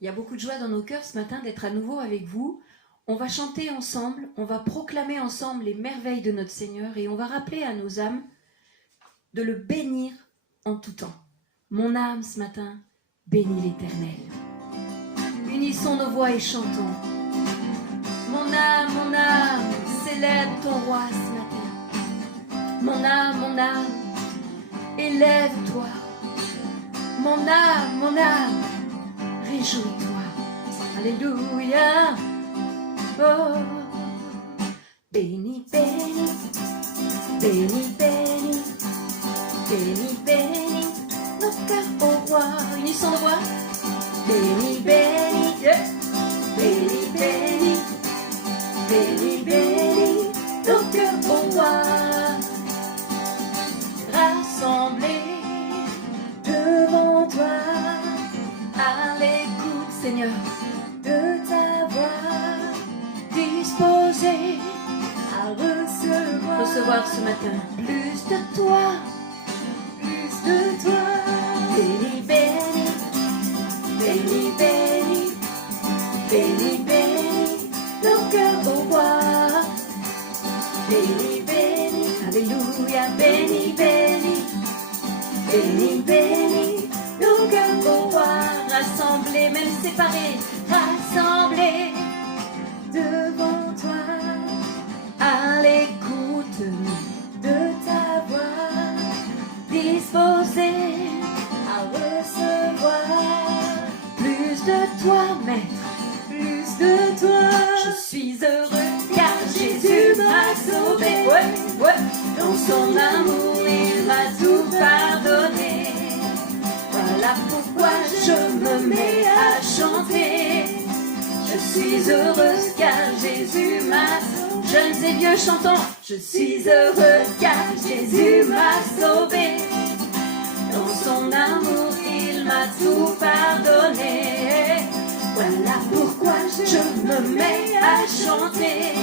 Il y a beaucoup de joie dans nos cœurs ce matin d'être à nouveau avec vous. On va chanter ensemble, on va proclamer ensemble les merveilles de notre Seigneur et on va rappeler à nos âmes de le bénir en tout temps. Mon âme ce matin, bénis l'Éternel. Unissons nos voix et chantons. Mon âme, célèbre ton roi ce matin. Mon âme, élève-toi. Mon âme, réjouis-toi. Alléluia. Oh, béni, béni, béni, béni, béni, béni, nos cœurs au roi. Unissons nos voix. Béni, béni, béni, béni, béni, béni, nos cœurs au roi. Rassemblés devant toi, à l'écoute, Seigneur, de ta voix, disposés à recevoir ce matin plus de toi, plus de toi. Béni, béni, béni, béni, béni, béni, nos cœurs au roi. Béni, béni, alléluia, béni, béni, béni, béni, nos cœurs au roi. Rassemblés, même séparés, rassemblés devant toi, à l'écoute de ta voix, disposés à recevoir plus de toi, Maître, plus de toi. Je suis heureux car Jésus m'a sauvé, dans son amour il m'a tout pardonné. Voilà pourquoi je me mets à chanter. Je suis heureuse car Jésus m'a sauvé. Jeunes et vieux chantons. Je suis heureuse car Jésus m'a sauvé. Dans son amour il m'a tout pardonné. Voilà pourquoi je me mets à chanter.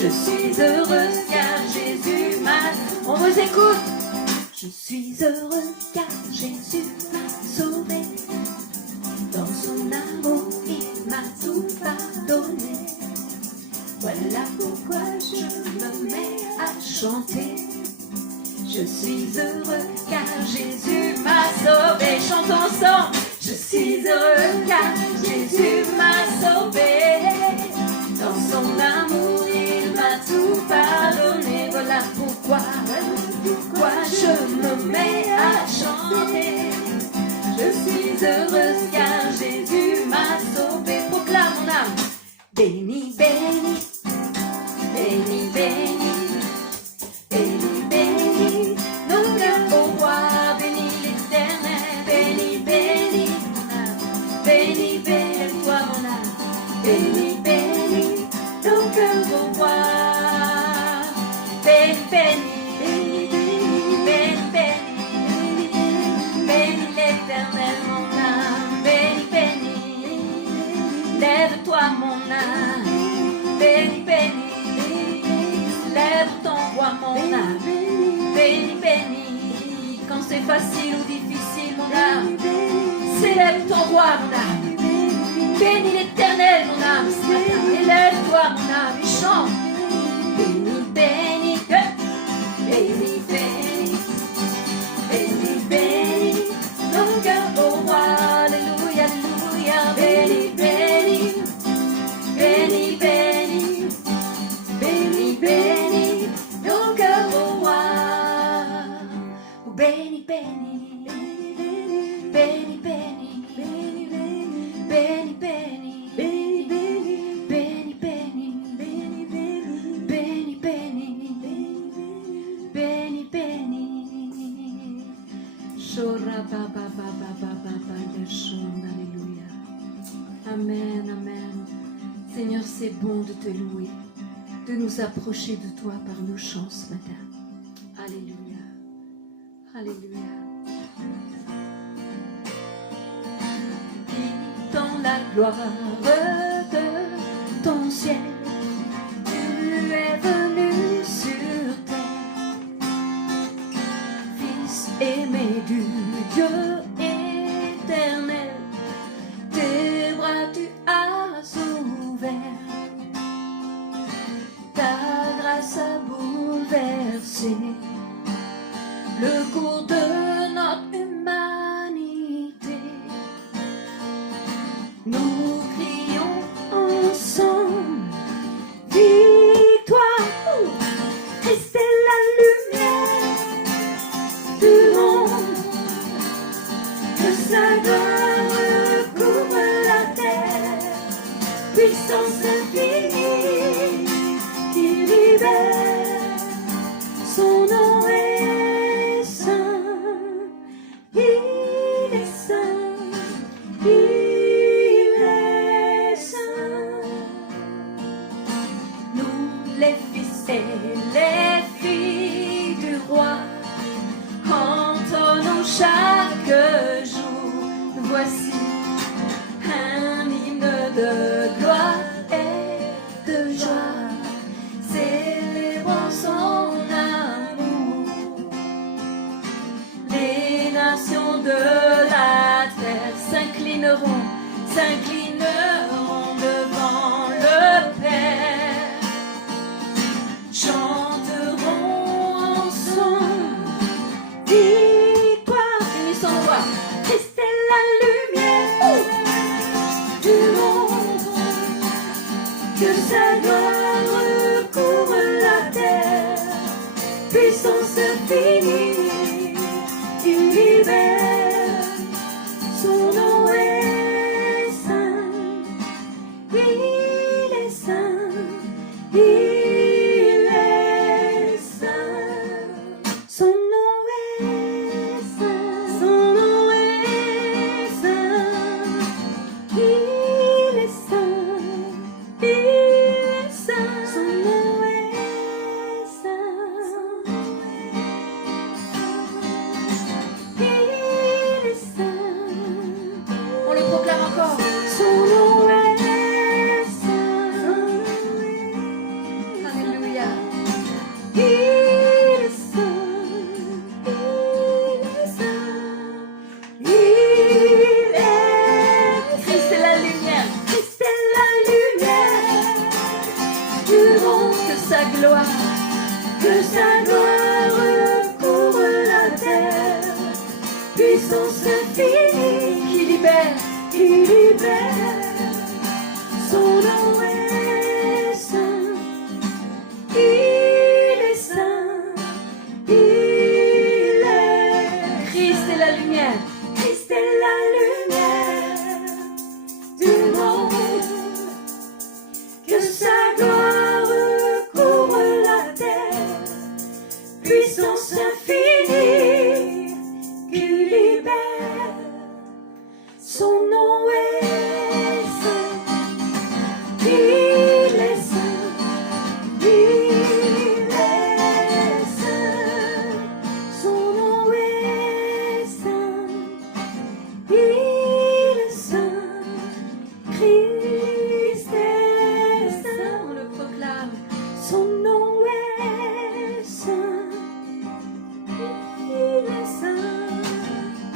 Je suis heureuse car Jésus m'a sauvé. On vous écoute. Je suis heureuse car Jésus m'a sauvé. Dans son amour, il m'a tout pardonné. Voilà pourquoi je me mets à chanter. Je suis heureux car Jésus m'a sauvé. Chantons ensemble. Je suis heureux car Jésus m'a sauvé. Dans son amour, il m'a tout pardonné. Voilà pourquoi je me mets à chanter. Je suis heureuse car Jésus m'a sauvé. Proclame mon âme. Béni, béni, béni, béni, béni, béni, nos cœurs au roi. Béni l'Éternel, béni, béni, mon âme. Béni, béni, toi mon âme. Béni, béni, nos cœurs au roi. Béni, béni, béni, béni, béni l'Éternel, mon âme. Béni, béni, lève-toi, mon âme. Béni, béni, lève ton roi, mon âme. Béni, béni, quand c'est facile ou difficile, mon âme. Célèbre ton roi, mon âme. Bénis l'Éternel, mon âme, ce matin. Élève-toi, mon âme, et chante. Béni, béni, béni, béni, béni, béni, nos cœurs au roi. Alléluia, alléluia. Béni, béni, béni, béni, béni, béni, nos cœurs au roi. Béni, béni, béni, béni, béni, béni, béni, béni, béni, béni, béni, béni, béni, béni. Shora ba ba ba ba ba ba ba yashon. Alléluia. Amen, amen. Seigneur, c'est bon de te louer, de nous approcher de toi par nos chants ce matin. Alléluia. Alléluia. Dans la gloire de ton ciel, tu es venu sur terre, Fils aimé du Dieu éternel, nous crions ensemble. Victoire, Christ est la lumière du monde, que sa gloire recouvre la terre, puissance infinie qui libère, son nom est saint, il est saint, il est saint. Nous les fils et les filles du roi, entonnons chaque jour, voici un hymne de gloire et de joie, célébrons son amour. Les nations de la terre s'inclineront devant le Père, chanteront ensemble. Victoire, unissons nos voix. Christ est la lumière du monde, que sa gloire recouvre la terre, puissance infinie, il libère, son nom est saint, il est saint, il est saint, son nom est saint, son nom est saint, il est saint, il est saint, son nom est saint, il est saint. On le proclame encore. Son nom est saint. Alléluia. Il est saint. Il est saint. Il est. Christ est la lumière. Christ est la lumière du monde, que sa gloire recouvre la terre, puissance infinie qui libère, son nom est saint, il est saint, il est. Christ est la lumière, Christ est la lumière du monde, que sa gloire recouvre la terre, puissance infinie qui libère, son nom est saint, il est saint, il est saint, son nom est saint, il est saint, Christ est saint, on le proclame, son nom est saint, il est saint,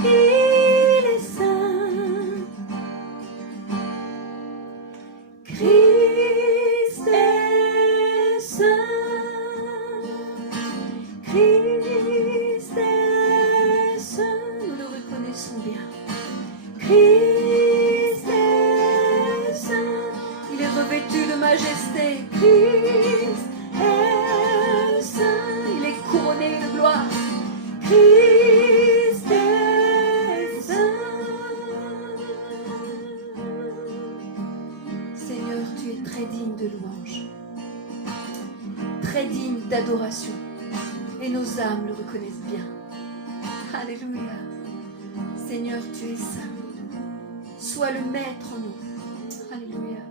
il est saint, Christ est saint, Christ est saint, nous le reconnaissons bien. Christ est saint, il est revêtu de majesté. Christ est saint, il est couronné de gloire. Christ est saint. Seigneur, tu es très digne de louange, très digne d'adoration, et nos âmes le reconnaissent bien. Alléluia. Seigneur, tu es saint. Sois le maître en nous. Alléluia.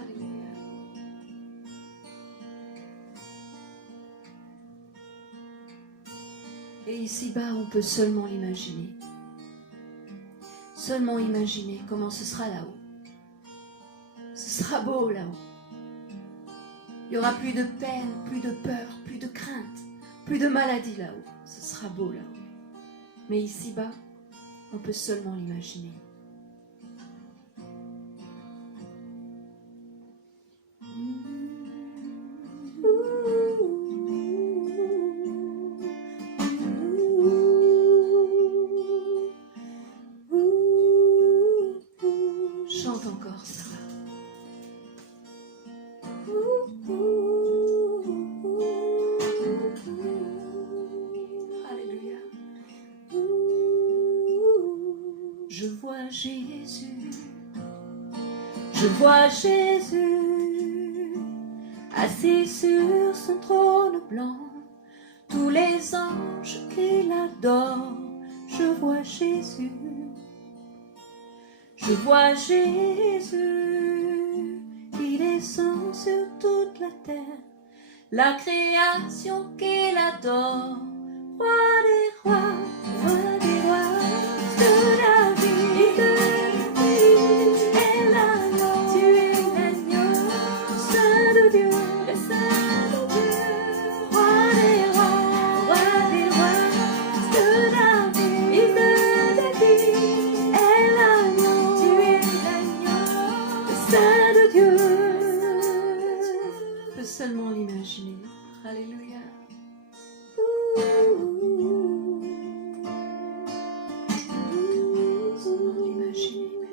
Alléluia. Et ici-bas, on peut seulement l'imaginer. Seulement imaginer comment ce sera là-haut. Ce sera beau là-haut. Il n'y aura plus de peine, plus de peur, plus de crainte, plus de maladie là-haut. Ce sera beau là-haut. Mais ici-bas, on peut seulement l'imaginer. Chante encore, Sarah. Alléluia. Je vois Jésus, je vois Jésus, assis sur son trône blanc, tous les anges qui l'adorent. Je vois Jésus, je vois Jésus, qui descend sur toute la terre, la création qui l'adore, roi des rois, roi des rois, de la vie, de et l'agneau, tu es l'agneau, Saint de Dieu, le Saint de Dieu, roi des rois, de la vie, de et l'agneau, tu es l'agneau, le Saint de Dieu. Je peux seulement l'imaginer. Alléluia. Seulement l'imaginer.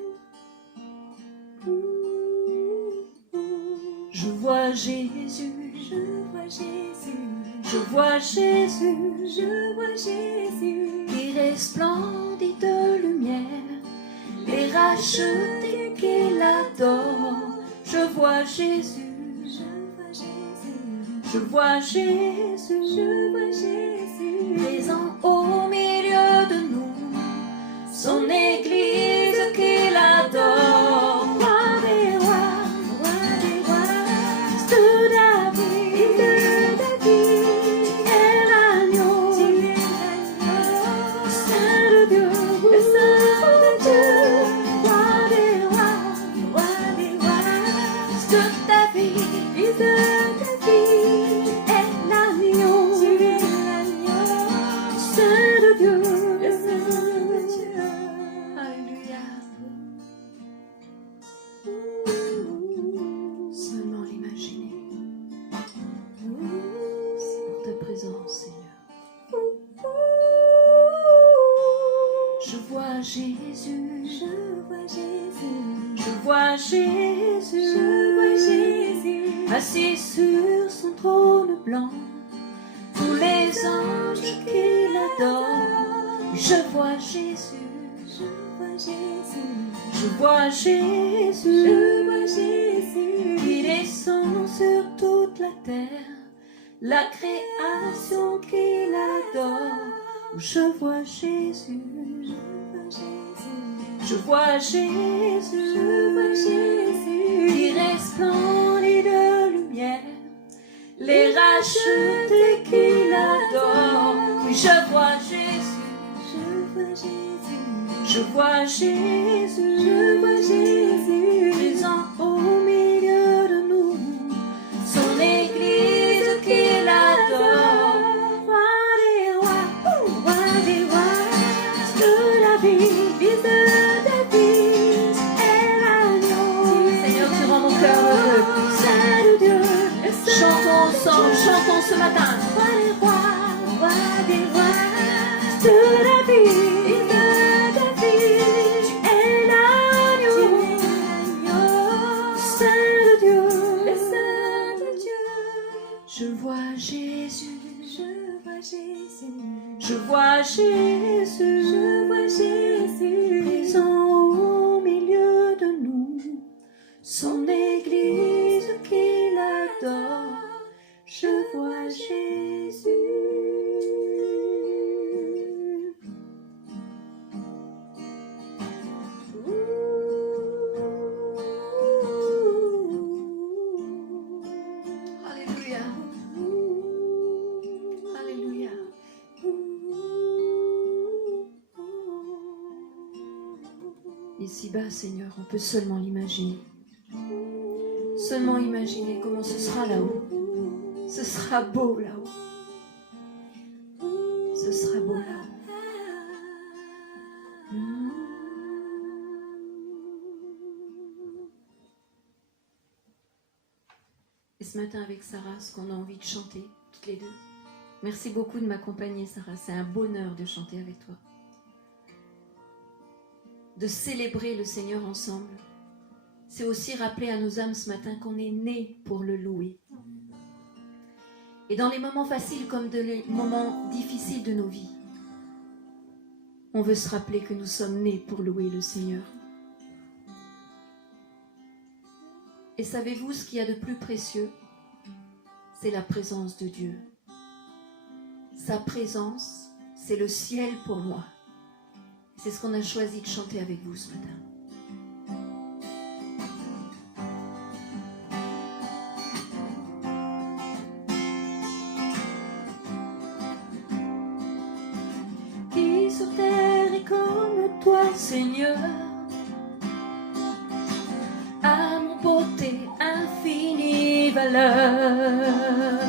Je vois Jésus, je vois Jésus, je vois Jésus, je vois Jésus, qui resplendit de lumière, les rachetés qui l'adorent. Je vois Jésus, je vois Jésus, je vois Jésus, présent au milieu de nous, son Église qui l'adore. Roi des rois, de David, et l'agneau, Saint de Dieu, le Saint de Dieu, roi des rois, de David, et l'agneau, Saint de Dieu, le Saint de Dieu. Alléluia. Seulement l'imaginer. C'est pour ta présence, Seigneur. Je vois Jésus, je vois Jésus, je vois Jésus, je vois Jésus, assis sur son trône blanc, tous les anges qui l'adorent. Je vois Jésus, je vois Jésus, je vois Jésus, je vois Jésus, qui descend sur toute la terre, la création qui l'adore. Je vois Jésus, je vois Jésus, je vois Jésus, qui resplendit de lumière, les rachetés qui l'adorent. Oui, je vois Jésus, je vois Jésus, je vois Jésus, je vois Jésus, présent au milieu de nous, son Église qui l'adore. Chantons ensemble, chantons ce matin. Roi des rois, de la vie, de David, et l'agneau, Saint de Dieu, le Saint de Dieu. Je vois Jésus, je vois Jésus, je vois Jésus, je vois Jésus, présent au milieu de nous, son Église qui l'adore. Je vois Jésus. Alléluia. Alléluia. Ici-bas, Seigneur, on peut seulement l'imaginer. Seulement imaginer comment ce sera là-haut. Ce sera beau là-haut. Ce sera beau là-haut. Et ce matin avec Sarah, ce qu'on a envie de chanter, toutes les deux. Merci beaucoup de m'accompagner, Sarah. C'est un bonheur de chanter avec toi. De célébrer le Seigneur ensemble. c'est aussi rappeler à nos âmes ce matin qu'on est né pour le louer. Et dans les moments faciles comme les moments difficiles de nos vies, on veut se rappeler que nous sommes nés pour louer le Seigneur. Et savez-vous ce qu'il y a de plus précieux? C'est la présence de Dieu. Sa présence, c'est le ciel pour moi. C'est ce qu'on a choisi de chanter avec vous ce matin. Qui sur terre est comme toi, Seigneur, à mon beauté infinie valeur.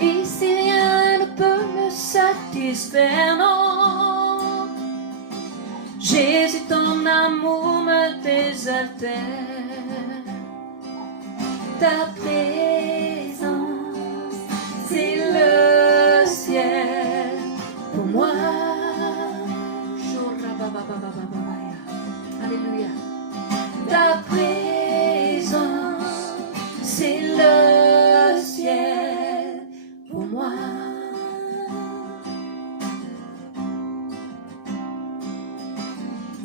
Ici rien ne peut me satisfaire, non. Jésus, ton amour me désaltère. Ta présence, c'est le ciel pour moi. Alléluia. Ta présence, c'est le ciel pour moi.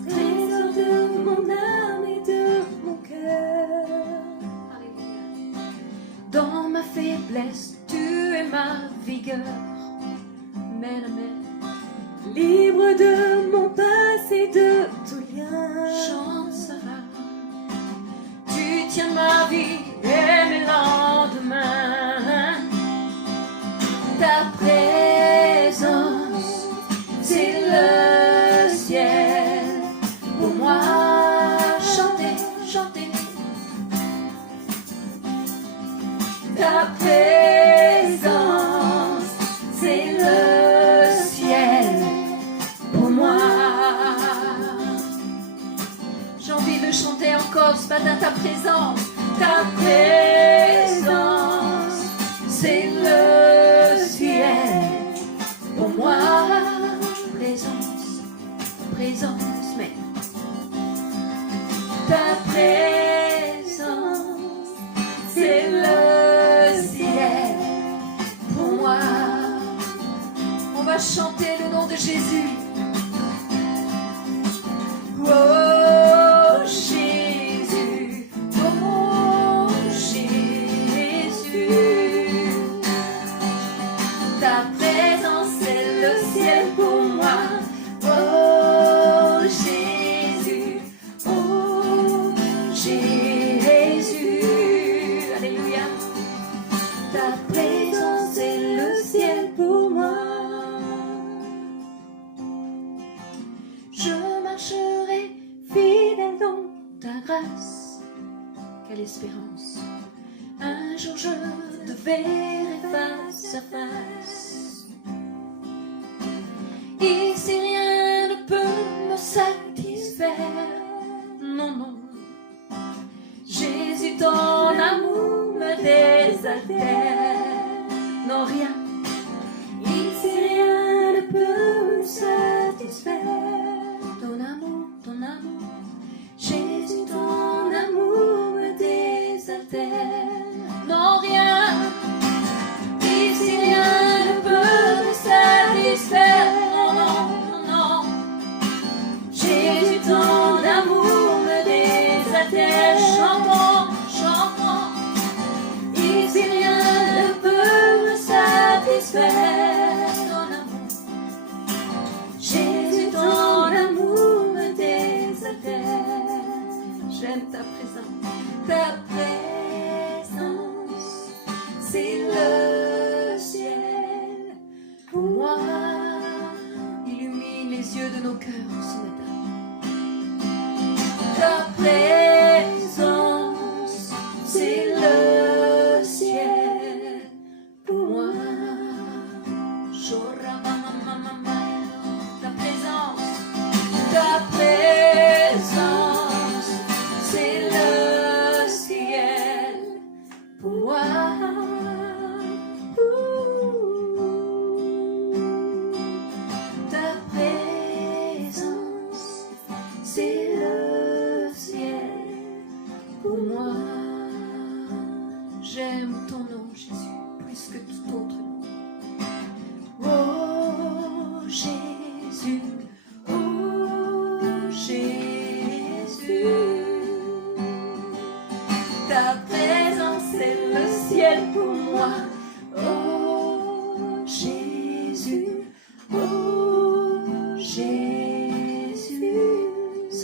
Trésor de mon âme et de mon cœur. Alléluia. Dans ma faiblesse, tu es ma vigueur. Amen, amen. Libre de mon passé, de tout lien. Chante Sarah. Tu tiens ma vie et mes lendemains. Ta présence, c'est le ciel pour moi. Chantez, chantez. Ta présence, c'est le ciel pour moi. J'ai envie de chanter encore ce matin ta présence. Ta présence, c'est le ciel pour moi. Présence, présence, mais ta présence, c'est le ciel pour moi. On va chanter le nom de Jésus. Oh Jésus, oh Jésus, ta présence c'est le ciel pour moi. Oh Jésus, oh Jésus, alléluia. Ta présence c'est le ciel pour moi. Je marcherai fidèle dans ta grâce. Quelle espérance. Un jour je te verrai face à face. Ici rien ne peut me satisfaire. Non, non. Jésus, ton amour me désaltère. Non, rien. Ici rien ne peut me satisfaire. Ton amour, ton amour. Jésus, ton amour me désaltère. Non, rien. Ici rien ne peut me satisfaire. Non, non, non, non. Jésus, ton amour me désaltère. Chantons, chantons. Ici rien ne peut me satisfaire. Ton amour. Jésus, ton amour me désaltère. J'aime ta présence. Ta présence, c'est le ciel pour moi. Illumine les yeux de nos cœurs ce matin. Ta présence, c'est le ciel pour moi. Ta présence, ta présence, c'est le ciel pour moi. Ta présence, c'est le ciel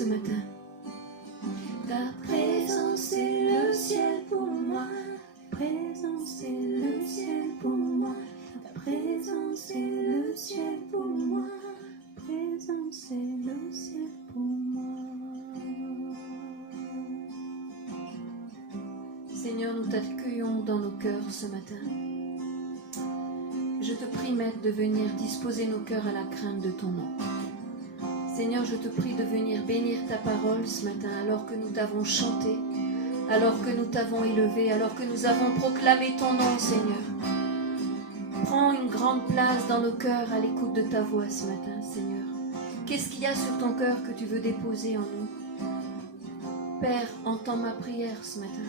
ce matin. Ta présence est le ciel pour moi. Ta présence est le ciel pour moi. Ta présence est le ciel pour moi. Ta présence est le ciel pour moi. Seigneur, nous t'accueillons dans nos cœurs ce matin. Je te prie, Maître, de venir disposer nos cœurs à la crainte de ton nom. Seigneur, je te prie de venir bénir ta parole ce matin alors que nous t'avons chanté, alors que nous t'avons élevé, alors que nous avons proclamé ton nom, Seigneur. Prends une grande place dans nos cœurs à l'écoute de ta voix ce matin, Seigneur. Qu'est-ce qu'il y a sur ton cœur que tu veux déposer en nous? Père, entends ma prière ce matin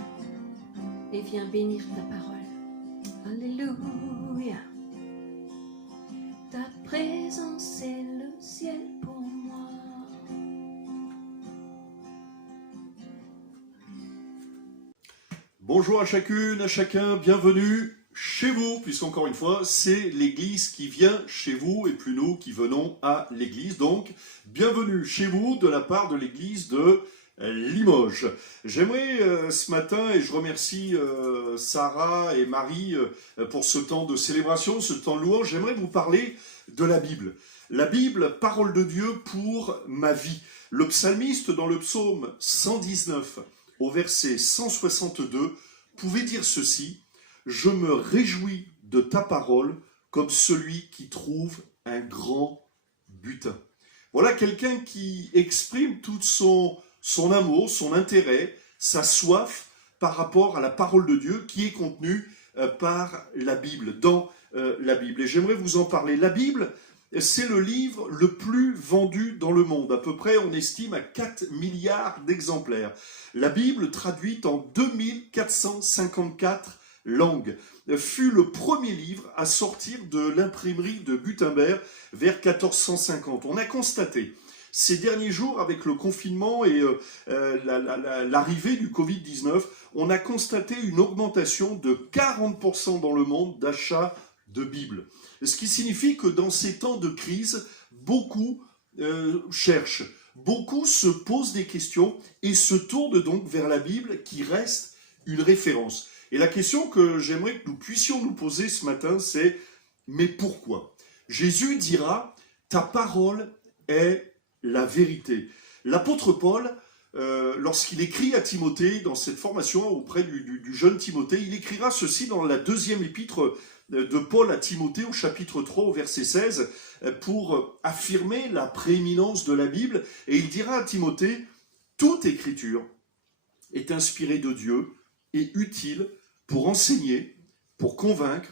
et viens bénir ta parole. Alléluia. Ta présence est le ciel pour moi. Bonjour à chacune, à chacun, bienvenue chez vous, puisqu'encore une fois, c'est l'Église qui vient chez vous et plus nous qui venons à l'Église. Donc, bienvenue chez vous de la part de l'Église de Limoges. J'aimerais ce matin, et je remercie Sarah et Marie pour ce temps de célébration, ce temps de louange, j'aimerais vous parler de la Bible. La Bible, parole de Dieu pour ma vie. Le psalmiste dans le psaume 119, au verset 162, pouvait dire ceci: « Je me réjouis de ta parole comme celui qui trouve un grand butin. » Voilà quelqu'un qui exprime tout son amour, son intérêt, sa soif par rapport à la parole de Dieu qui est contenue par la Bible, dans la Bible. Et j'aimerais vous en parler. La Bible, c'est le livre le plus vendu dans le monde. À peu près, on estime à 4 milliards d'exemplaires. La Bible, traduite en 2454 langues, fut le premier livre à sortir de l'imprimerie de Gutenberg vers 1450. On a constaté ces derniers jours, avec le confinement et l'arrivée du Covid-19, on a constaté une augmentation de 40% dans le monde d'achat de Bibles. Ce qui signifie que dans ces temps de crise, beaucoup cherchent, beaucoup se posent des questions et se tournent donc vers la Bible qui reste une référence. Et la question que j'aimerais que nous puissions nous poser ce matin, c'est « Mais pourquoi ?» Jésus dira « Ta parole est la vérité ». L'apôtre Paul, lorsqu'il écrit à Timothée, dans cette formation auprès du jeune Timothée, il écrira ceci dans la deuxième épître de Paul à Timothée, au chapitre 3, au verset 16, pour affirmer la prééminence de la Bible. Et il dira à Timothée « Toute écriture est inspirée de Dieu et utile pour enseigner, pour convaincre,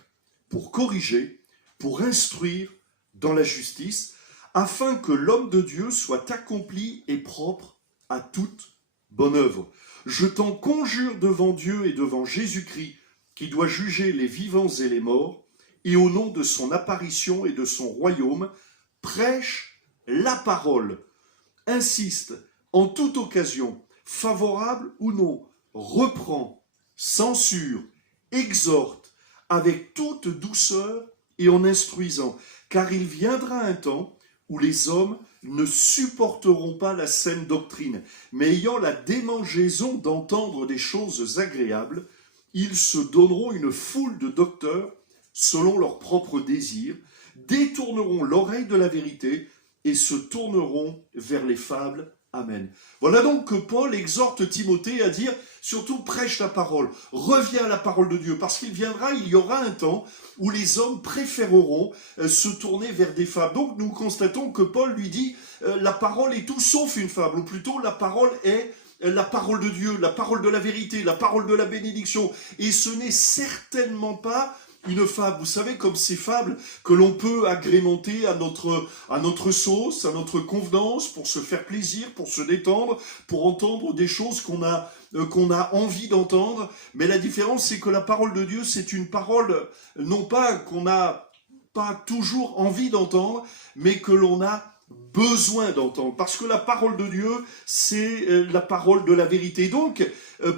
pour corriger, pour instruire dans la justice, afin que l'homme de Dieu soit accompli et propre à toute bonne œuvre. Je t'en conjure devant Dieu et devant Jésus-Christ, qui doit juger les vivants et les morts, et au nom de son apparition et de son royaume, prêche la parole, insiste en toute occasion, favorable ou non, reprend, censure, exhorte, avec toute douceur et en instruisant, car il viendra un temps où les hommes ne supporteront pas la saine doctrine, mais ayant la démangeaison d'entendre des choses agréables, ils se donneront une foule de docteurs selon leurs propres désirs, détourneront l'oreille de la vérité et se tourneront vers les fables. Amen. Voilà donc que Paul exhorte Timothée à dire, surtout prêche la parole, reviens à la parole de Dieu, parce qu'il y aura un temps où les hommes préféreront se tourner vers des fables. Donc nous constatons que Paul lui dit, la parole est tout sauf une fable, ou plutôt la parole est la parole de Dieu, la parole de la vérité, la parole de la bénédiction, et ce n'est certainement pas une fable, vous savez, comme ces fables que l'on peut agrémenter à notre sauce, à notre convenance, pour se faire plaisir, pour se détendre, pour entendre des choses qu'on a envie d'entendre. Mais la différence, c'est que la parole de Dieu, c'est une parole, non pas qu'on n'a pas toujours envie d'entendre, mais que l'on a besoin d'entendre, parce que la parole de Dieu, c'est la parole de la vérité. Donc,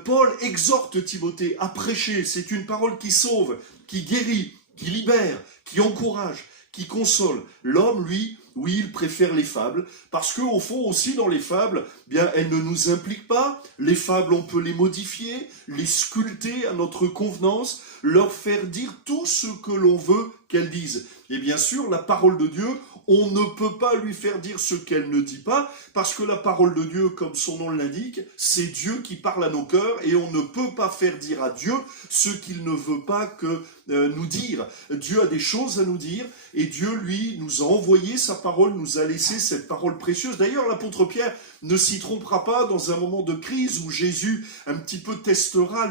Paul exhorte Timothée à prêcher. C'est une parole qui sauve, qui guérit, qui libère, qui encourage, qui console. L'homme, lui, oui, il préfère les fables, parce qu'au fond aussi dans les fables, bien, elles ne nous impliquent pas. Les fables, on peut les modifier, les sculpter à notre convenance, leur faire dire tout ce que l'on veut qu'elles disent. Et bien sûr, la parole de Dieu, on ne peut pas lui faire dire ce qu'elle ne dit pas, parce que la parole de Dieu, comme son nom l'indique, c'est Dieu qui parle à nos cœurs, et on ne peut pas faire dire à Dieu ce qu'il ne veut pas que nous dire. Dieu a des choses à nous dire, et Dieu, lui, nous a envoyé sa parole, nous a laissé cette parole précieuse. D'ailleurs, l'apôtre Pierre ne s'y trompera pas dans un moment de crise où Jésus un petit peu testera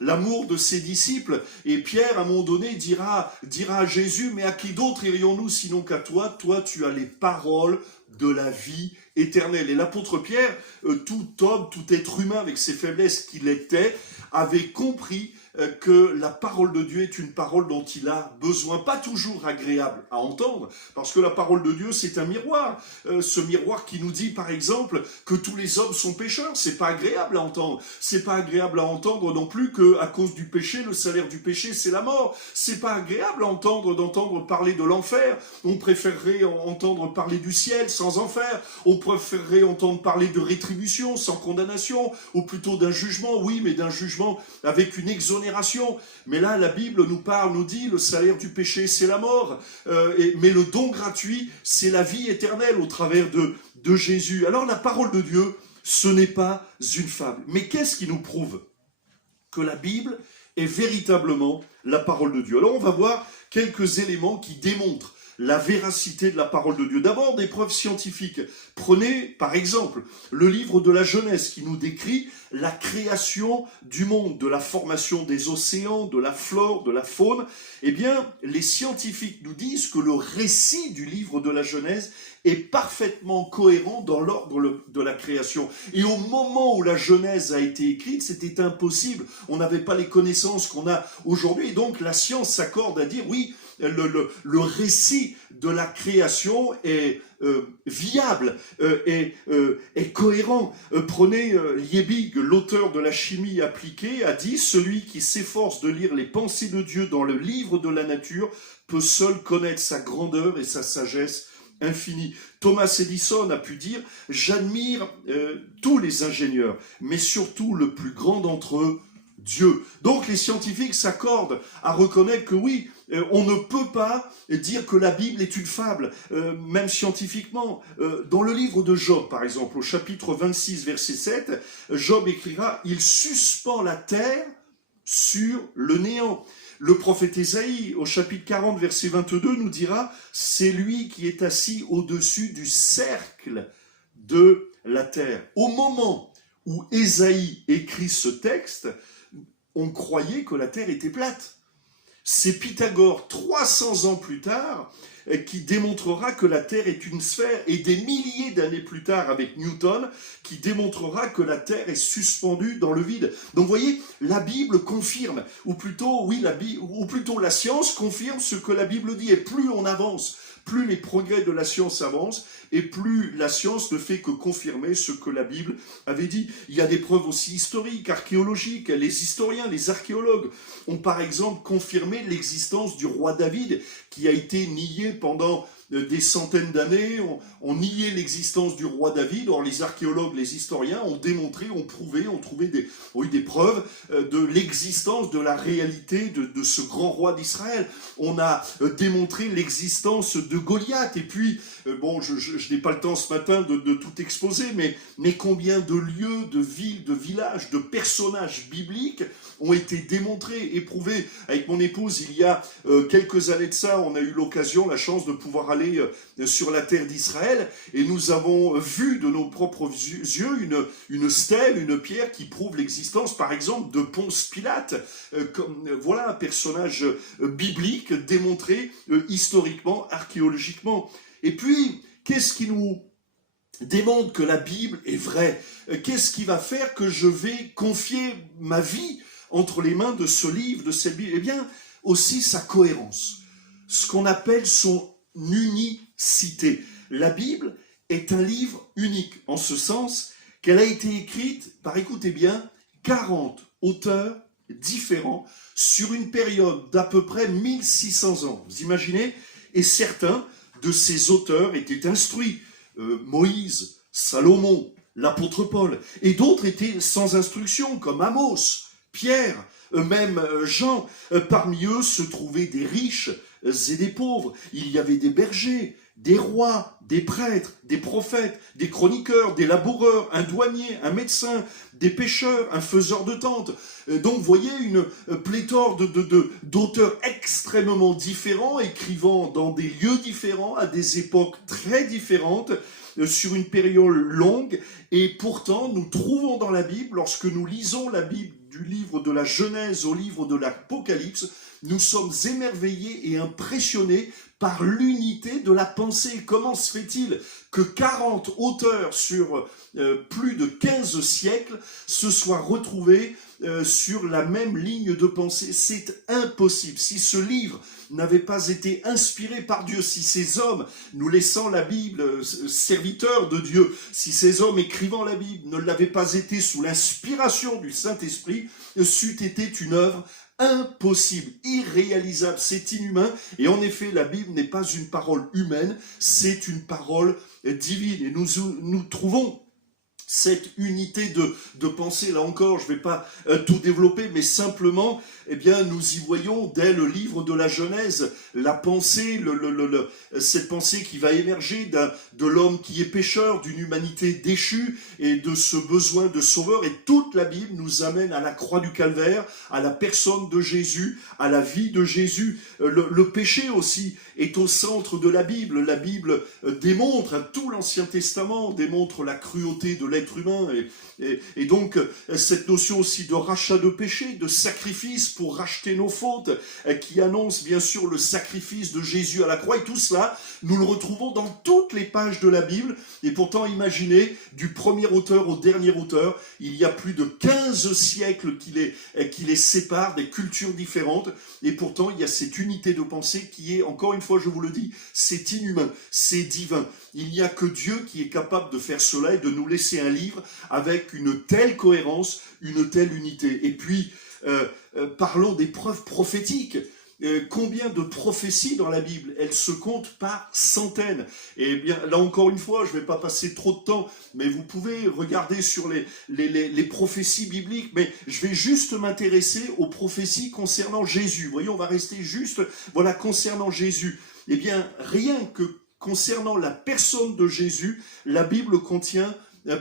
l'amour de ses disciples. Et Pierre, à un moment donné, dira à Jésus, mais à qui d'autre irions-nous sinon qu'à toi? Toi, tu as les paroles de la vie éternelle. Et l'apôtre Pierre, tout homme, tout être humain avec ses faiblesses qu'il était, avait compris que la parole de Dieu est une parole dont il a besoin, pas toujours agréable à entendre, parce que la parole de Dieu c'est un miroir, ce miroir qui nous dit par exemple que tous les hommes sont pécheurs, c'est pas agréable à entendre, c'est pas agréable à entendre non plus que à cause du péché, le salaire du péché c'est la mort, c'est pas agréable à d'entendre parler de l'enfer, on préférerait entendre parler du ciel sans enfer, on préférerait entendre parler de rétribution sans condamnation, ou plutôt d'un jugement, oui mais d'un jugement avec une exonération. Mais là, la Bible nous dit, le salaire du péché, c'est la mort. Mais le don gratuit, c'est la vie éternelle au travers de Jésus. Alors la parole de Dieu, ce n'est pas une fable. Mais qu'est-ce qui nous prouve que la Bible est véritablement la parole de Dieu? Alors on va voir quelques éléments qui démontrent la véracité de la parole de Dieu. D'abord, des preuves scientifiques. Prenez, par exemple, le livre de la Genèse qui nous décrit la création du monde, de la formation des océans, de la flore, de la faune. Eh bien, les scientifiques nous disent que le récit du livre de la Genèse est parfaitement cohérent dans l'ordre de la création. Et au moment où la Genèse a été écrite, c'était impossible. On n'avait pas les connaissances qu'on a aujourd'hui. Et donc, la science s'accorde à dire, oui, le récit de la création est viable, est cohérent. Prenez Liebig, l'auteur de la chimie appliquée, a dit « Celui qui s'efforce de lire les pensées de Dieu dans le livre de la nature peut seul connaître sa grandeur et sa sagesse infinie. » Thomas Edison a pu dire « J'admire tous les ingénieurs, mais surtout le plus grand d'entre eux, Dieu. » Donc les scientifiques s'accordent à reconnaître que oui, on ne peut pas dire que la Bible est une fable, même scientifiquement. Dans le livre de Job, par exemple, au chapitre 26, verset 7, Job écrira « Il suspend la terre sur le néant ». Le prophète Ésaïe, au chapitre 40, verset 22, nous dira « C'est lui qui est assis au-dessus du cercle de la terre ». Au moment où Ésaïe écrit ce texte, on croyait que la terre était plate. C'est Pythagore, 300 ans plus tard, qui démontrera que la Terre est une sphère, et des milliers d'années plus tard avec Newton, qui démontrera que la Terre est suspendue dans le vide. Donc vous voyez, la Bible confirme, ou plutôt la science confirme ce que la Bible dit, et plus on avance, plus les progrès de la science avancent, et plus la science ne fait que confirmer ce que la Bible avait dit. Il y a des preuves aussi historiques, archéologiques. Les historiens, les archéologues ont par exemple confirmé l'existence du roi David, qui a été nié pendant des centaines d'années. On niait l'existence du roi David. Or, les archéologues, les historiens ont démontré, ont prouvé, ont eu des preuves de l'existence, de la réalité de ce grand roi d'Israël. On a démontré l'existence de Goliath. Et puis, bon, je n'ai pas le temps ce matin de tout exposer, mais combien de lieux, de villes, de villages, de personnages bibliques ont été démontrés, éprouvés. Avec mon épouse, il y a quelques années de ça, on a eu l'occasion, la chance de pouvoir aller sur la terre d'Israël, et nous avons vu de nos propres yeux une stèle, une pierre qui prouve l'existence, par exemple, de Ponce Pilate. Voilà un personnage biblique démontré historiquement, archéologiquement. Et puis, qu'est-ce qui nous démontre que la Bible est vraie? Qu'est-ce qui va faire que je vais confier ma vie entre les mains de ce livre, de cette Bible? Eh bien, aussi sa cohérence, ce qu'on appelle son unicité. La Bible est un livre unique, en ce sens qu'elle a été écrite par, écoutez bien, 40 auteurs différents sur une période d'à peu près 1600 ans. Vous imaginez? Et certains de ces auteurs étaient instruits. Moïse, Salomon, l'apôtre Paul. Et d'autres étaient sans instruction, comme Amos, Pierre, même Jean. Parmi eux se trouvaient des riches et des pauvres. Il y avait des bergers, des rois, des prêtres, des prophètes, des chroniqueurs, des laboureurs, un douanier, un médecin, des pêcheurs, un faiseur de tentes. Donc vous voyez une pléthore d'auteurs extrêmement différents, écrivant dans des lieux différents, à des époques très différentes, sur une période longue. Et pourtant, nous trouvons dans la Bible, lorsque nous lisons la Bible du livre de la Genèse au livre de l'Apocalypse, nous sommes émerveillés et impressionnés par l'unité de la pensée. Comment se fait-il que 40 auteurs sur plus de 15 siècles se soient retrouvés sur la même ligne de pensée? C'est impossible. Si ce livre n'avait pas été inspiré par Dieu, si ces hommes, nous laissant la Bible, serviteurs de Dieu, si ces hommes écrivant la Bible ne l'avaient pas été sous l'inspiration du Saint-Esprit, c'eût été une œuvre impossible, irréalisable, c'est inhumain. Et en effet, la Bible n'est pas une parole humaine, c'est une parole divine. Et nous trouvons cette unité de pensée. Là encore, je ne vais pas tout développer, mais simplement, eh bien, nous y voyons dès le livre de la Genèse la pensée, cette pensée qui va émerger de l'homme qui est pécheur, d'une humanité déchue et de ce besoin de sauveur. Et toute la Bible nous amène à la croix du Calvaire, à la personne de Jésus, à la vie de Jésus. Le péché aussi est au centre de la Bible. La Bible démontre, tout l'Ancien Testament démontre la cruauté de l'être humain. Et donc, cette notion aussi de rachat de péché, de sacrifice pour racheter nos fautes, qui annonce bien sûr le sacrifice de Jésus à la croix. Et tout cela, nous le retrouvons dans toutes les pages de la Bible. Et pourtant, imaginez, du premier auteur au dernier auteur, il y a plus de 15 siècles qui les séparent, des cultures différentes. Et pourtant, il y a cette unité de pensée qui est, encore une fois, je vous le dis, c'est inhumain, c'est divin. Il n'y a que Dieu qui est capable de faire cela et de nous laisser un livre avec une telle cohérence, une telle unité. Et puis, parlons des preuves prophétiques. Combien de prophéties dans la Bible? Elles se comptent par centaines. Et bien, là encore une fois, je ne vais pas passer trop de temps, mais vous pouvez regarder sur les prophéties bibliques, mais je vais juste m'intéresser aux prophéties concernant Jésus. Vous voyez, on va rester juste, voilà, concernant Jésus. Eh bien, rien que concernant la personne de Jésus, la Bible contient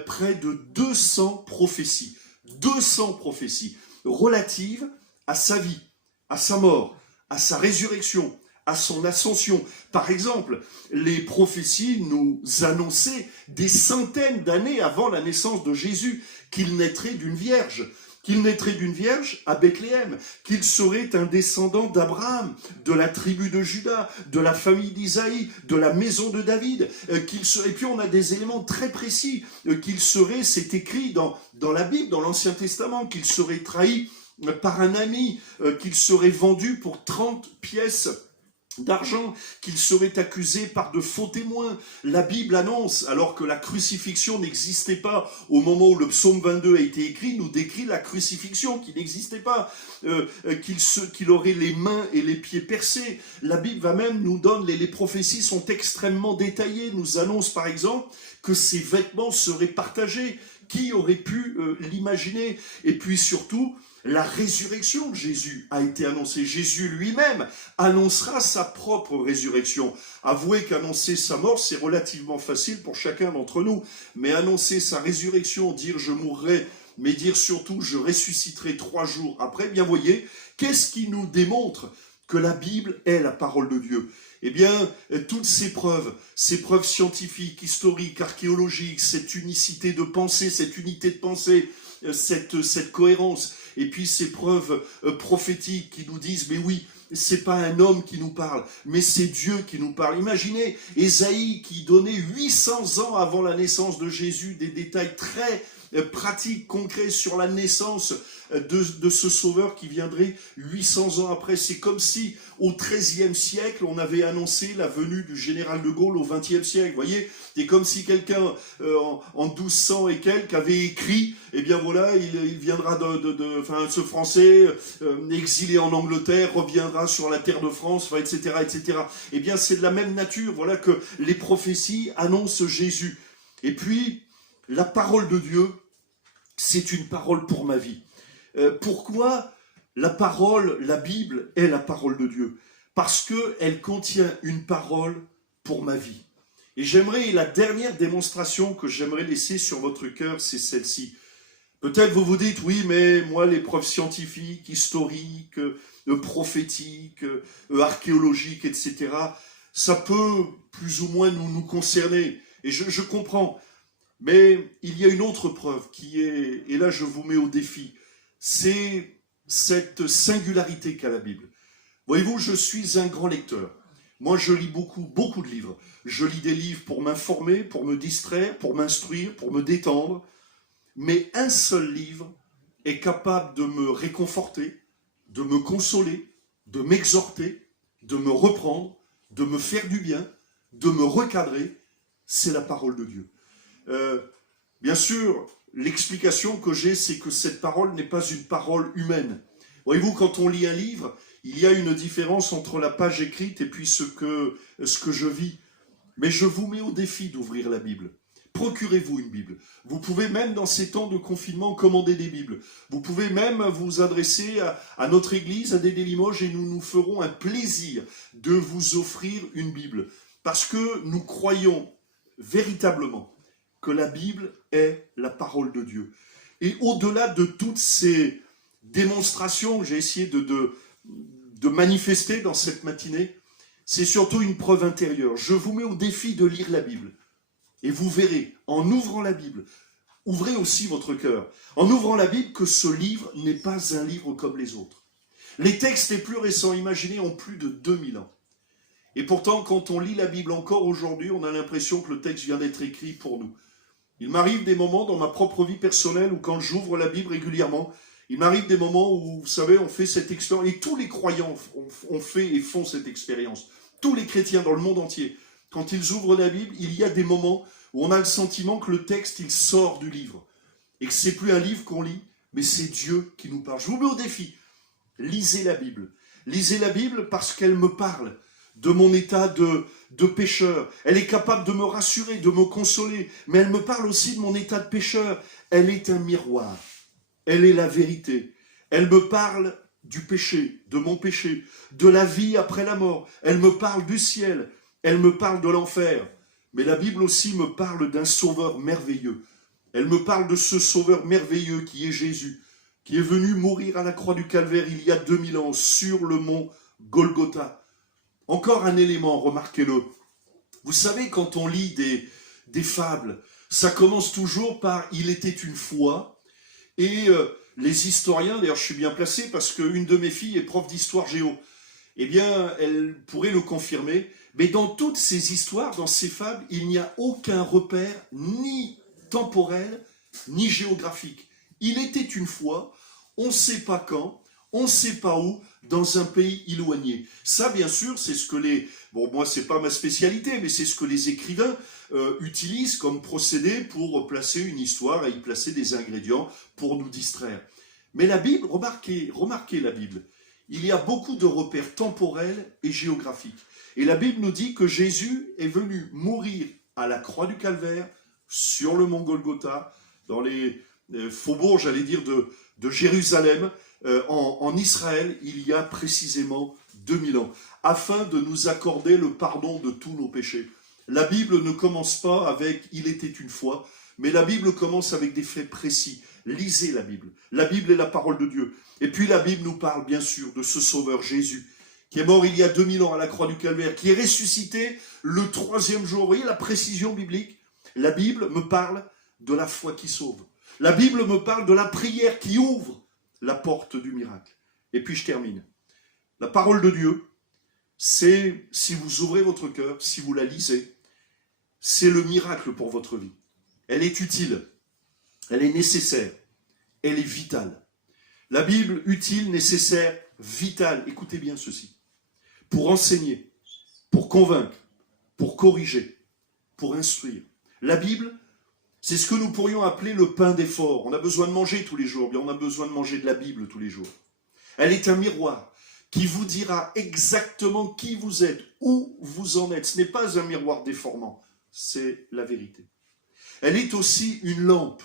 près de 200 prophéties. 200 prophéties relatives à sa vie, à sa mort, à sa résurrection, à son ascension. Par exemple, les prophéties nous annonçaient des centaines d'années avant la naissance de Jésus qu'il naîtrait d'une vierge. Qu'il naîtrait d'une vierge à Bethléem, qu'il serait un descendant d'Abraham, de la tribu de Juda, de la famille d'Isaïe, de la maison de David, et puis on a des éléments très précis, qu'il serait, c'est écrit dans la Bible, dans l'Ancien Testament, qu'il serait trahi par un ami, qu'il serait vendu pour 30 pièces d'argent, qu'il serait accusé par de faux témoins. La Bible annonce, alors que la crucifixion n'existait pas au moment où le psaume 22 a été écrit, nous décrit la crucifixion qui n'existait pas, qu'il aurait les mains et les pieds percés. La Bible va même nous donner, les prophéties sont extrêmement détaillées, nous annonce par exemple que ses vêtements seraient partagés. Qui aurait pu l'imaginer? Et puis surtout, la résurrection de Jésus a été annoncée. Jésus lui-même annoncera sa propre résurrection. Avouez qu'annoncer sa mort, c'est relativement facile pour chacun d'entre nous. Mais annoncer sa résurrection, dire je mourrai, mais dire surtout je ressusciterai 3 jours après, bien voyez, qu'est-ce qui nous démontre que la Bible est la parole de Dieu? Eh bien, toutes ces preuves scientifiques, historiques, archéologiques, cette unicité de pensée, cette unité de pensée, cette cohérence, et puis ces preuves prophétiques qui nous disent, mais oui, c'est pas un homme qui nous parle, mais c'est Dieu qui nous parle. Imaginez Ésaïe qui donnait 800 ans avant la naissance de Jésus des détails très pratiques, concrets sur la naissance de ce sauveur qui viendrait 800 ans après. C'est comme si au XIIIe siècle, on avait annoncé la venue du général de Gaulle au XXe siècle. Vous voyez, c'est comme si quelqu'un en 1200 et quelques avait écrit, eh bien voilà, il viendra ce Français exilé en Angleterre reviendra sur la terre de France, enfin, etc., etc. Eh bien, c'est de la même nature. Voilà que les prophéties annoncent Jésus. Et puis, la parole de Dieu, c'est une parole pour ma vie. Pourquoi la parole, la Bible, est la parole de Dieu? Parce qu'elle contient une parole pour ma vie. Et la dernière démonstration que j'aimerais laisser sur votre cœur, c'est celle-ci. Peut-être vous vous dites, oui, mais moi, les preuves scientifiques, historiques, prophétiques, archéologiques, etc., ça peut plus ou moins nous concerner. Et je comprends. Mais il y a une autre preuve qui est, et là je vous mets au défi, c'est cette singularité qu'a la Bible. Voyez-vous, je suis un grand lecteur. Moi, je lis beaucoup de livres. Je lis des livres pour m'informer, pour me distraire, pour m'instruire, pour me détendre. Mais un seul livre est capable de me réconforter, de me consoler, de m'exhorter, de me reprendre, de me faire du bien, de me recadrer. C'est la parole de Dieu. Bien sûr, l'explication que j'ai, c'est que cette parole n'est pas une parole humaine. Voyez-vous, quand on lit un livre, il y a une différence entre la page écrite et puis ce que je vis. Mais je vous mets au défi d'ouvrir la Bible. Procurez-vous une Bible. Vous pouvez même, dans ces temps de confinement, commander des Bibles. Vous pouvez même vous adresser à notre église, à des Limoges, et nous nous ferons un plaisir de vous offrir une Bible. Parce que nous croyons véritablement que la Bible est la parole de Dieu. Et au-delà de toutes ces démonstrations que j'ai essayé de manifester dans cette matinée, c'est surtout une preuve intérieure. Je vous mets au défi de lire la Bible. Et vous verrez, en ouvrant la Bible, ouvrez aussi votre cœur, en ouvrant la Bible, que ce livre n'est pas un livre comme les autres. Les textes les plus récents, imaginez, ont plus de 2000 ans. Et pourtant, quand on lit la Bible encore aujourd'hui, on a l'impression que le texte vient d'être écrit pour nous. Il m'arrive des moments dans ma propre vie personnelle où quand j'ouvre la Bible régulièrement, il m'arrive des moments où, vous savez, on fait cette expérience, et tous les croyants ont fait et font cette expérience. Tous les chrétiens dans le monde entier, quand ils ouvrent la Bible, il y a des moments où on a le sentiment que le texte, il sort du livre. Et que c'est plus un livre qu'on lit, mais c'est Dieu qui nous parle. Je vous mets au défi. Lisez la Bible. Lisez la Bible parce qu'elle me parle de mon état de pécheur. Elle est capable de me rassurer, de me consoler, mais elle me parle aussi de mon état de pécheur. Elle est un miroir. Elle est la vérité. Elle me parle du péché, de mon péché, de la vie après la mort. Elle me parle du ciel. Elle me parle de l'enfer. Mais la Bible aussi me parle d'un sauveur merveilleux. Elle me parle de ce sauveur merveilleux qui est Jésus, qui est venu mourir à la croix du Calvaire il y a 2000 ans sur le mont Golgotha. Encore un élément, remarquez-le. Vous savez, quand on lit des fables, ça commence toujours par « il était une fois ». Et les historiens, d'ailleurs je suis bien placé parce qu'une de mes filles est prof d'histoire géo. Eh bien, elle pourrait le confirmer. Mais dans toutes ces histoires, dans ces fables, il n'y a aucun repère ni temporel, ni géographique. Il était une fois, on ne sait pas quand, on ne sait pas où, dans un pays éloigné. Ça, bien sûr, c'est ce que moi, c'est pas ma spécialité, mais c'est ce que les écrivains utilisent comme procédé pour placer une histoire et y placer des ingrédients pour nous distraire. Mais la Bible, remarquez la Bible, il y a beaucoup de repères temporels et géographiques. Et la Bible nous dit que Jésus est venu mourir à la croix du Calvaire, sur le mont Golgotha, dans les faubourgs, j'allais dire, de Jérusalem, en Israël, il y a précisément 2000 ans, afin de nous accorder le pardon de tous nos péchés. La Bible ne commence pas avec « il était une fois », mais la Bible commence avec des faits précis. Lisez la Bible. La Bible est la parole de Dieu. Et puis la Bible nous parle bien sûr de ce Sauveur Jésus, qui est mort il y a 2000 ans à la croix du Calvaire, qui est ressuscité le 3e jour. Vous voyez la précision biblique? La Bible me parle de la foi qui sauve. La Bible me parle de la prière qui ouvre la porte du miracle. Et puis je termine. La parole de Dieu, c'est, si vous ouvrez votre cœur, si vous la lisez, c'est le miracle pour votre vie. Elle est utile, elle est nécessaire, elle est vitale. La Bible, utile, nécessaire, vitale. Écoutez bien ceci. pour enseigner, pour convaincre, pour corriger, pour instruire. La Bible, c'est ce que nous pourrions appeler le pain d'effort. On a besoin de manger tous les jours, bien on a besoin de manger de la Bible tous les jours. Elle est un miroir qui vous dira exactement qui vous êtes, où vous en êtes. Ce n'est pas un miroir déformant, c'est la vérité. Elle est aussi une lampe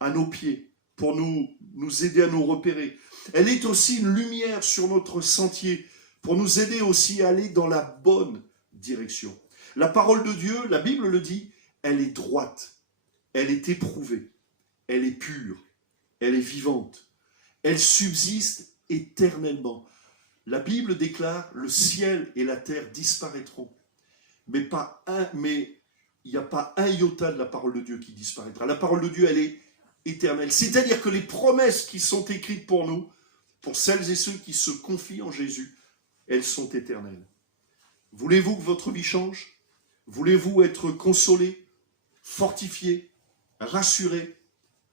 à nos pieds pour nous aider à nous repérer. Elle est aussi une lumière sur notre sentier pour nous aider aussi à aller dans la bonne direction. La parole de Dieu, la Bible le dit, elle est droite, elle est éprouvée, elle est pure, elle est vivante, elle subsiste éternellement. La Bible déclare, le ciel et la terre disparaîtront, mais il n'y a pas un iota de la parole de Dieu qui disparaîtra. La parole de Dieu, elle est éternelle. C'est-à-dire que les promesses qui sont écrites pour nous, pour celles et ceux qui se confient en Jésus, elles sont éternelles. Voulez-vous que votre vie change? Voulez-vous être consolé, fortifié, rassuré?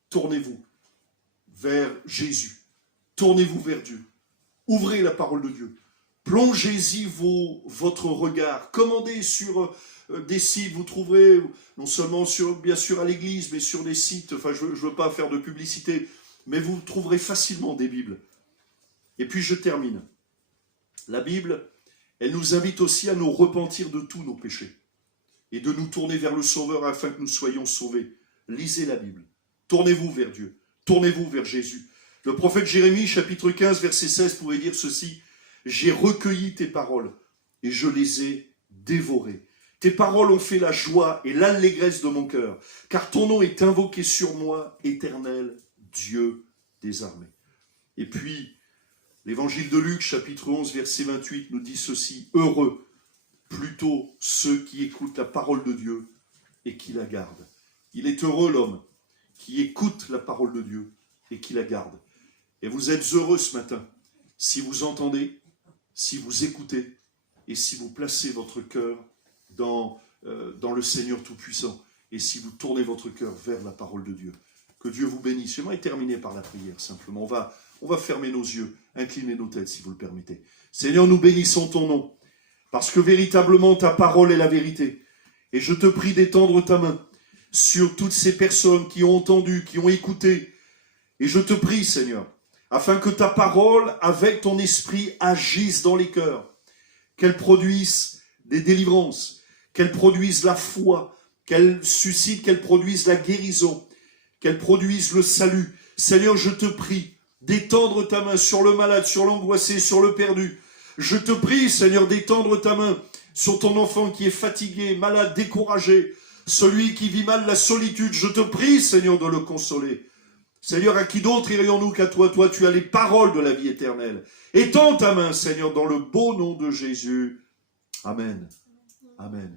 Tournez-vous vers Jésus. Tournez-vous vers Dieu. Ouvrez la parole de Dieu. Plongez-y votre regard. Commandez sur des sites. Vous trouverez, non seulement bien sûr à l'église, mais sur des sites, enfin je ne veux pas faire de publicité, mais vous trouverez facilement des Bibles. Et puis je termine. La Bible, elle nous invite aussi à nous repentir de tous nos péchés et de nous tourner vers le Sauveur afin que nous soyons sauvés. Lisez la Bible. Tournez-vous vers Dieu. Tournez-vous vers Jésus. Le prophète Jérémie, chapitre 15, verset 16, pouvait dire ceci. « J'ai recueilli tes paroles et je les ai dévorées. Tes paroles ont fait la joie et l'allégresse de mon cœur, car ton nom est invoqué sur moi, éternel Dieu des armées. » Et puis, l'évangile de Luc, chapitre 11, verset 28, nous dit ceci. « Heureux, plutôt ceux qui écoutent la parole de Dieu et qui la gardent. » Il est heureux l'homme qui écoute la parole de Dieu et qui la garde. Et vous êtes heureux ce matin si vous entendez, si vous écoutez et si vous placez votre cœur dans le Seigneur Tout-Puissant et si vous tournez votre cœur vers la parole de Dieu. Que Dieu vous bénisse. J'aimerais terminer par la prière simplement. On va fermer nos yeux, incliner nos têtes si vous le permettez. Seigneur, nous bénissons ton nom parce que véritablement ta parole est la vérité. Et je te prie d'étendre ta main sur toutes ces personnes qui ont entendu, qui ont écouté. Et je te prie, Seigneur, afin que ta parole, avec ton esprit, agisse dans les cœurs, qu'elle produise des délivrances, qu'elle produise la foi, qu'elle suscite, qu'elle produise la guérison, qu'elle produise le salut. Seigneur, je te prie d'étendre ta main sur le malade, sur l'angoissé, sur le perdu. Je te prie, Seigneur, d'étendre ta main sur ton enfant qui est fatigué, malade, découragé, celui qui vit mal la solitude. Je te prie, Seigneur, de le consoler. Seigneur, à qui d'autre irions-nous qu'à toi? Toi, tu as les paroles de la vie éternelle. Étends ta main, Seigneur, dans le beau nom de Jésus. Amen. Amen.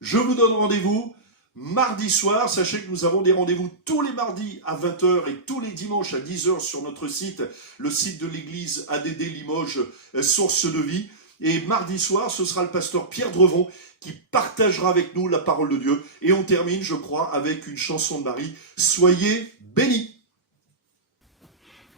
Je vous donne rendez-vous mardi soir. Sachez que nous avons des rendez-vous tous les mardis à 20h et tous les dimanches à 10h sur notre site, le site de l'église ADD Limoges, Source de Vie. Et mardi soir, ce sera le pasteur Pierre Drevon qui partagera avec nous la parole de Dieu. Et on termine, je crois, avec une chanson de Marie. Soyez bénis.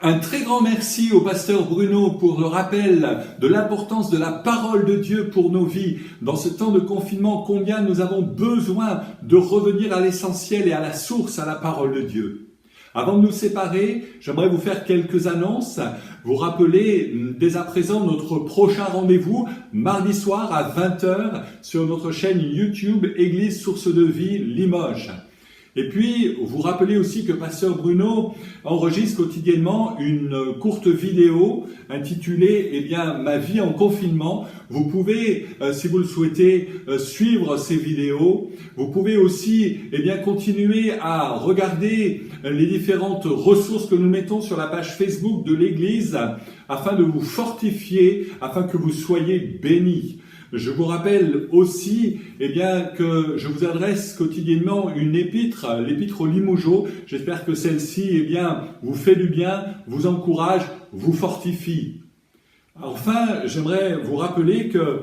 Un très grand merci au pasteur Bruno pour le rappel de l'importance de la parole de Dieu pour nos vies. Dans ce temps de confinement, combien nous avons besoin de revenir à l'essentiel et à la source, à la parole de Dieu. Avant de nous séparer, j'aimerais vous faire quelques annonces. Vous rappeler dès à présent notre prochain rendez-vous, mardi soir à 20h sur notre chaîne YouTube Église Source de Vie Limoges. Et puis, vous rappelez aussi que Pasteur Bruno enregistre quotidiennement une courte vidéo intitulée « Ma vie en confinement ». Vous pouvez, si vous le souhaitez, suivre ces vidéos. Vous pouvez aussi continuer à regarder les différentes ressources que nous mettons sur la page Facebook de l'Église afin de vous fortifier, afin que vous soyez bénis. Je vous rappelle aussi que je vous adresse quotidiennement une épître, l'épître aux Limogeaux. J'espère que celle-ci vous fait du bien, vous encourage, vous fortifie. Enfin, j'aimerais vous rappeler que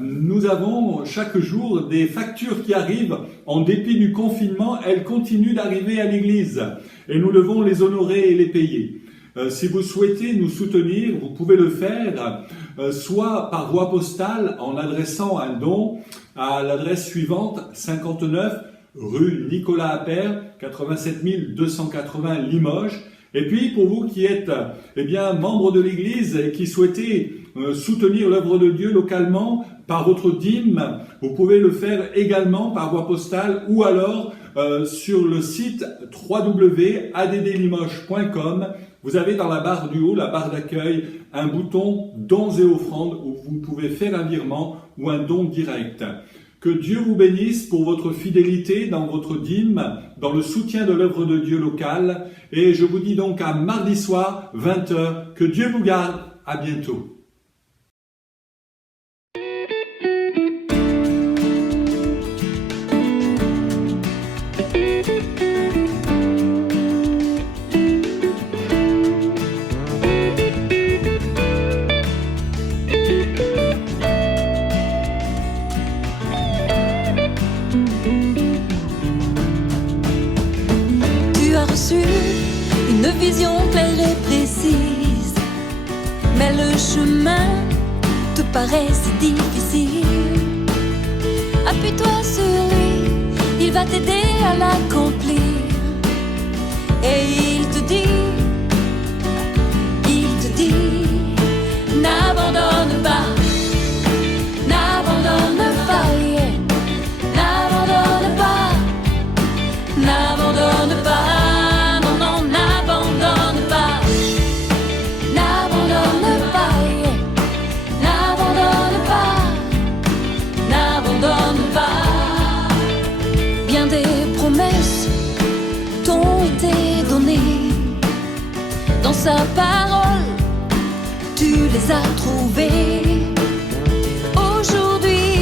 nous avons chaque jour des factures qui arrivent. En dépit du confinement, elles continuent d'arriver à l'église et nous devons les honorer et les payer. Si vous souhaitez nous soutenir, vous pouvez le faire soit par voie postale en adressant un don à l'adresse suivante, 59 rue Nicolas Appert, 87 280 Limoges. Et puis, pour vous qui êtes membres de l'Église et qui souhaitez soutenir l'œuvre de Dieu localement par votre dîme, vous pouvez le faire également par voie postale ou alors sur le site www.addlimoges.com. Vous avez dans la barre du haut, la barre d'accueil, un bouton dons et offrandes où vous pouvez faire un virement ou un don direct. Que Dieu vous bénisse pour votre fidélité dans votre dîme, dans le soutien de l'œuvre de Dieu locale. Et je vous dis donc à mardi soir, 20h. Que Dieu vous garde. À bientôt. Une vision claire et précise, mais le chemin te paraît si difficile. Appuie-toi sur lui, il va t'aider à l'accomplir. Et il te dit, n'abandonne pas, n'abandonne pas, yeah. N'abandonne pas, n'abandonne pas. Dans sa parole, tu les as trouvés. Aujourd'hui,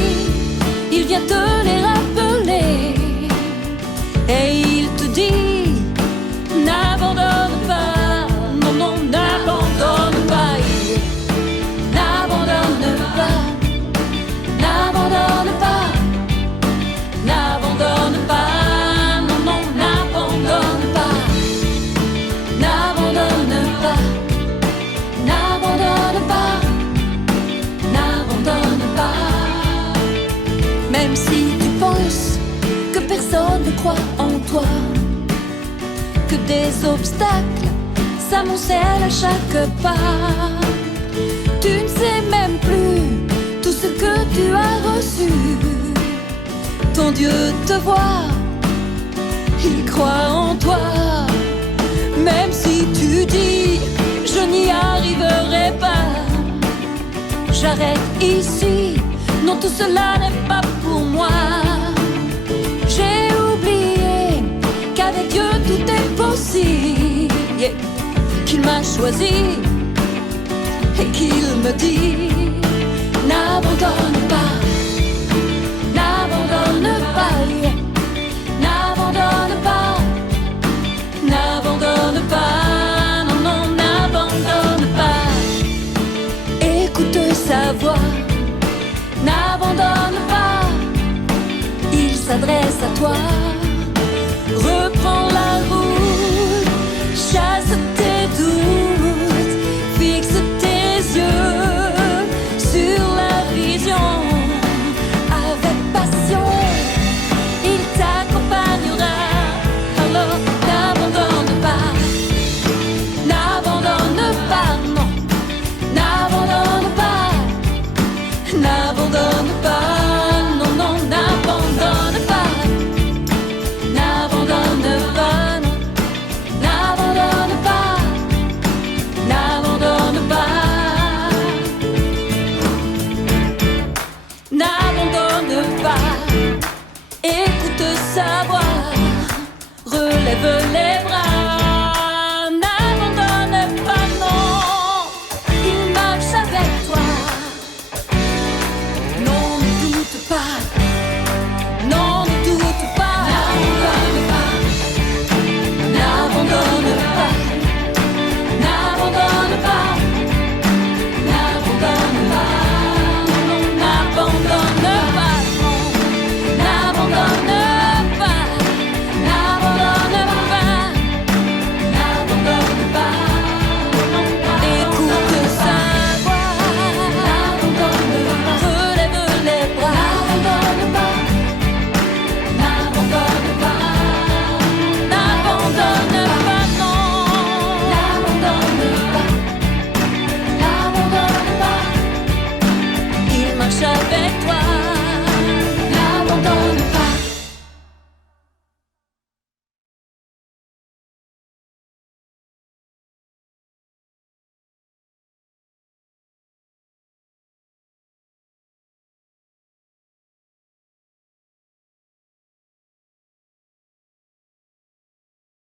il vient te les rappeler. Et il te dit, n'abandonne pas, non, non, n'abandonne pas. N'abandonne pas, n'abandonne pas, n'abandonne pas. Même si tu penses que personne ne croit en toi, que des obstacles s'amoncellent à chaque pas, tu ne sais même plus tout ce que tu as reçu. Ton Dieu te voit, il croit en toi. Même si tu dis, je n'y arriverai pas, j'arrête ici. Non, tout cela n'est pas pour moi. J'ai oublié qu'avec Dieu tout est possible, yeah. Qu'il m'a choisi et qu'il me dit, n'abandonne pas, n'abandonne pas, yeah. N'abandonne pas, n'abandonne pas, non, non, n'abandonne pas. Écoute sa voix, n'abandonne pas, il s'adresse à toi. Reprends la route, chasse tes doutes, fixe tes yeux sur la vision. Avec passion, il t'accompagnera. Alors n'abandonne pas, n'abandonne pas, non, n'abandonne pas. N'abandonne pas, non, non, n'abandonne pas. N'abandonne pas, non, n'abandonne pas. N'abandonne pas. N'abandonne pas. Écoute sa voix, relève les